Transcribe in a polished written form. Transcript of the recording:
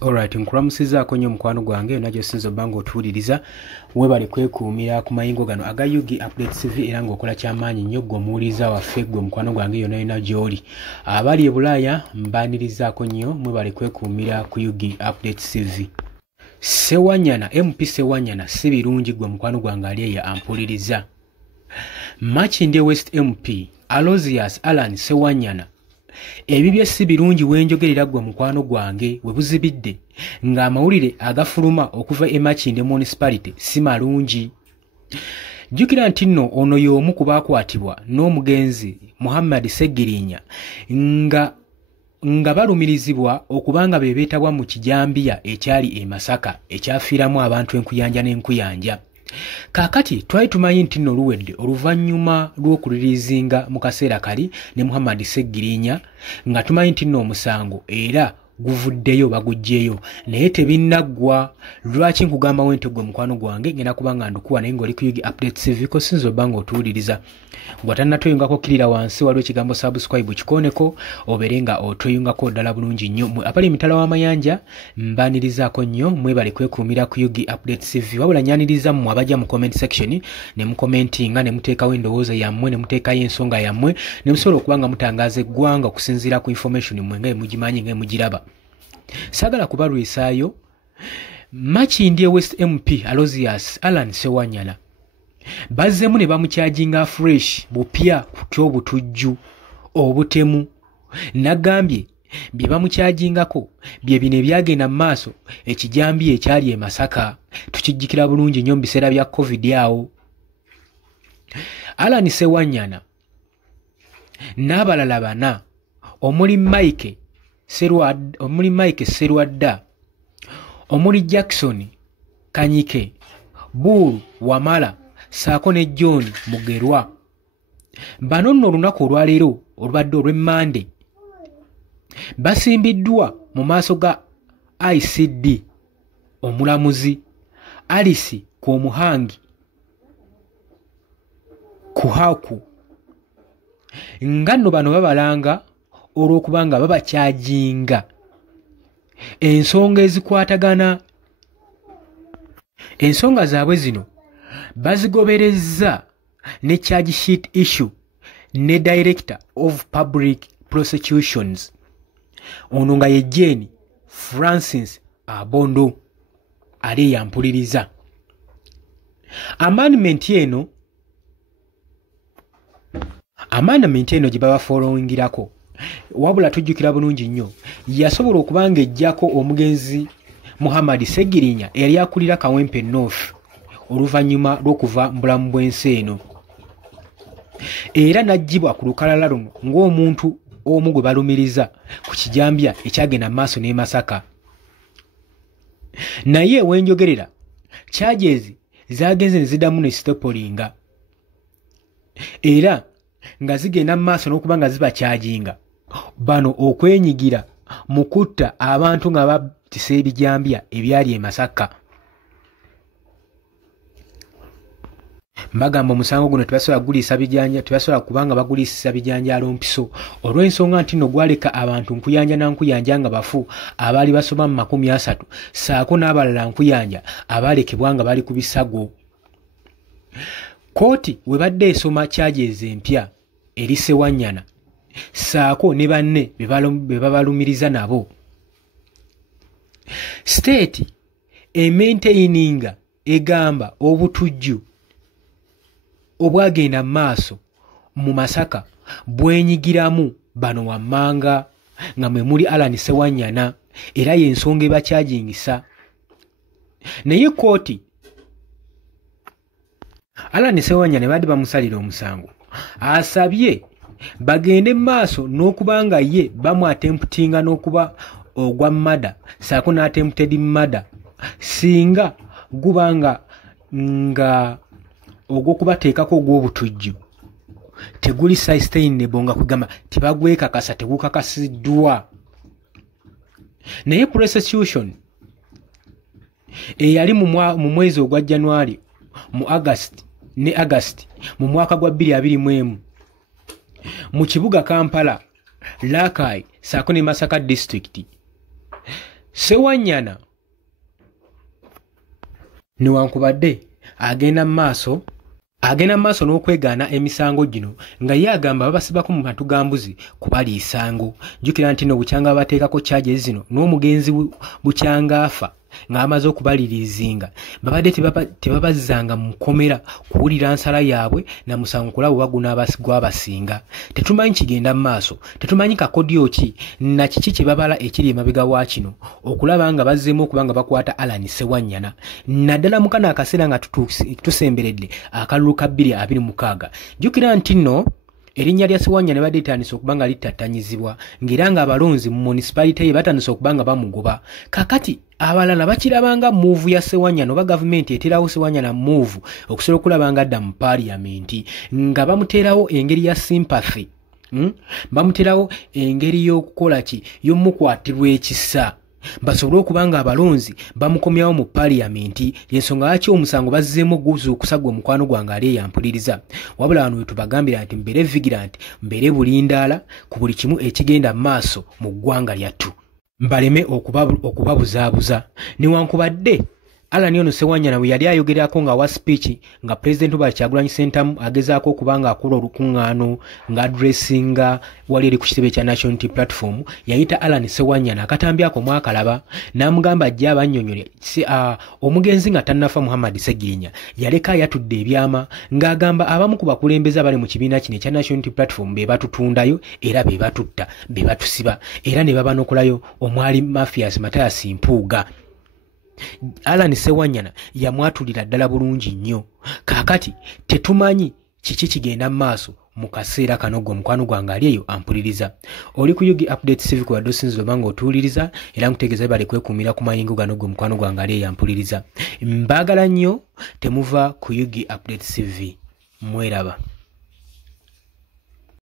Alright, nkulamusizaako nnyo mukwano gwange najjo sinzo bango otuwuliriza webale kwekuumira ku mayingo gano aga Yugi Update TV era ng'okola kyamaanyi nnyo ggwe omuwuliriza waffe ggwe mukwano gwange yonna gy'oli. Abali e Bulaaya mbaanirizaako nnyo mwebale kwekuumira ku Yugi Update TV. Sewanyana, MP Sewanyana si birungi ggwe mukwano gwange ali eyo ampuliriza. Makindye West MP Aloysius Alan Sewanyana ebibye si birungi wenjogerera ggwe mukwano gwange we buzibidde ng'amawulire agafuluma okuva e Makindye Municipality si malungi. Jjukira nti nno ono y'omu ku baakwatibwa n'omugenzi Muhammad Segirinya nga balumirizibwa okubanga be beetabwa mu kijambiya ekyali e Masaka ekyafiiramu abantu enkuyanja n'enkuyanja. Kaakati twali tumanyi nti nno luwedde oluvannyuma lw'okulirizinga mu kaseera kali ne Muhammad Segirinya nga tumanyi nti nno omusango era guvuddeyo baguggyeyo naye tebinnaggwa. Lwaki nkugamba wente gwe mukwano gwange ngenda kuba nga ndukuwa naye ng'oli ku Yugi Update TV ko sinzo banga otuwuliriza gwatannatweyungako kirira wansi waliwo ekigambo subscribe kikoneko obeere nga otweyungako ddala bulungi nnyo. Mwe abali emitala w'amayanja mbaanirizaako nnyo mwebale kwekuumira ku Yugi Update TV wabula nyaniriza mmwe abajja mu comment section ne mukomentinga ne muteekawo endowooza yammwe ne muteekayo ensonga yammwe ne musobola okuba nga mutangaaza eggwanga okusinziira ku information mmwe nga mugimanyi nga mugiraba. Sagala kubalwisaayo. Makindye West MP Aloysius Alan Sewanyana bazzemu ne bamukyajinga fresh bupya ku ky'obutujju obutemu. Nagambye bye bamukyajingako bye bino ebyagenda mu maaso ekijambiya ekyali e Masaka tukijjukira bulungi nnyo mu biseera bya COVID awo. Alan Sewanyana n'abalala bana omuli Mike Serwadda, omuli Jackson Kanyike, Bull Wamala saako ne John Mugerwa. Bano nno olunaku olwaleero olubadde olw'Emmande basimbiddwa mu maaso ga ICD omulamuzi Alice Kwomuhangi Kuhaku nga nno bano babalanga olw'okubanga babakyajinga ensonga ezikwatagana. Ensonga zaabwe zino bazigoberezza ne charge sheet issue ne Director of Public Prosecutions ono nga ye Jane Francis Abondo ali yampuliriza. Amendment eno gye baba followingirako wabula tujjukira bulungi nnyo yasobola okubanga ejjako omugenzi Muhammad Segirinya eyali akulira Kawempe North oluvannyuma lw'okuva mu bulamu bw'ensi eno era n'aggyibwa ku lukalala luno ng'omuntu omu gwe balumiriza ku kijambya ekyagenda mu maaso n'e Masaka. Naye wenjogerera charges zagenze ne ziddamu ne stopolinga era nga zigenda mu maaso n'okuba nga zibakyajinga bano okwenyigira mu kutta abantu nga batisa ebijambya ebyali e Masaka. Mbagamba omusango guno tebasobola kuguliisa bijanja, tebasobola kubanga baguliisa bijanjaalo mpiso olw'ensonga nti nno gwaleka abantu nkuyanja na nkuyanja nga bafu abaali basoma mu 30 saako n'abalala nkuyanja abaalekebwa nga bali ku bisago. Kooti we badde esoma charges empya eri Sewanyana saako ne banne be babalumiriza nabo. State emaintaininga egamba obutujju obwagenda maaso mu Masaka bwenyigiramu bano wammanga nga mwe muli Alan Sewanyana era y'ensonga ebakyajingisa. Naye kooti Alan Sewanyana ne badde bamusalira omusango asabye bagende maaso n'okubanga ye bamwatemputinga n'okuba ogwa mada saako n'atempted mada singa gubanga nga ogw'okubateekako ogw'obutujju teguli sustainable nga kugamba tibagwekakasa tegukakasiddwa. Naye prosecution eyali mu mwezi ogwa January mu August mu mwaka gwa 2021 mu kibuga Kampala Lakai saako ne Masaka district Ssewanyana newankubadde agenda maaso n'okwegaana emisango gino nga ye agamba babasibako mu matu ga mbuzi kubaliisa ngo. Jjukira nti no bukyanga babateekako charges zino n'omugenzi bukyanga afa ng'amaze okubalirizinga babadde tebabazzanga mu nkomera kuwulira nsala yaabwe na musango kulaba oba gw'abasinga. Tetumanyi kigenda mu maaso, tetumanyi kakodyo ki na kiki kye babala ekiri emabega wa kino okulaba nga bazzeemu okuba nga bakwata Alan Ssewanyana naddala mu kano akaseera nga tusemberedde akalulu ka 2026. Jjukira nti nno erinnya lya Ssewanyana libadde litandise okuba nga littattanyizibwa ng'era ng'abalonzi mu municipality ye batandise okuba nga bamugoba. Kakati abalala bakirabanga move ya Ssewanyana oba gavumenti eterawo Ssewanyana move okusobola okulaba nga adda mu parliament nga bamuteerawo engeri ya sympathy, bamuteerawo engeri y'okukola ki y'omukwatirwa ekisa basobole okuba nga abalonzi bamukomyawo mu parliament. Yensonga lwaki omusango bazzeemu guzuukusa gwe mukwano gwange ali eyampuliriza. Wabula wano wetubagambira nti mbeere vigilant, mbeere bulindaala ku buli kimu ekigenda mu maaso mu ggwanga lyattu, mbaleme okubabuzaabuza. Newankubadde Alan ono Ssewanyana bwe yali ayogerako nga wa speech nga President Robert Kyagulanyi Ssentamu agezaako okuba nga akola olukuŋŋaano nga addressinga wali eri ku kitebe kya National Unity Platform, yayita Alan Ssewanyana akatambi ako mwakalaba n'amugamba ajja abannyonnyole omugenzi nga tannafa Muhammad Ssegirinya yaleka yatudde ebyama ng'agamba abamu ku bakulembeze abali mu kibiina kino ekya National Unity Platform be batutundayo era be batutta be batusiba era ne baba n'okulayo omwali Mafias Mathias Mpuuga. Alan Ssewanyana yamwatulira ddala bulungi nnyo. Kaakati tetumanyi kiki kigenda mu maaso mu kaseera kano gwe mukwano gwange ali eyo ampuliriza. Oli ku Yugi Update TV ku wadde osinzira oba ng'otuwuliriza era nkutegeeza bale kwekuumira ku mayingo gano gwe mukwano gwange ali eyo ampuliriza. Mbaagala nnyo, temuva ku Yugi Update TV. Mweraba.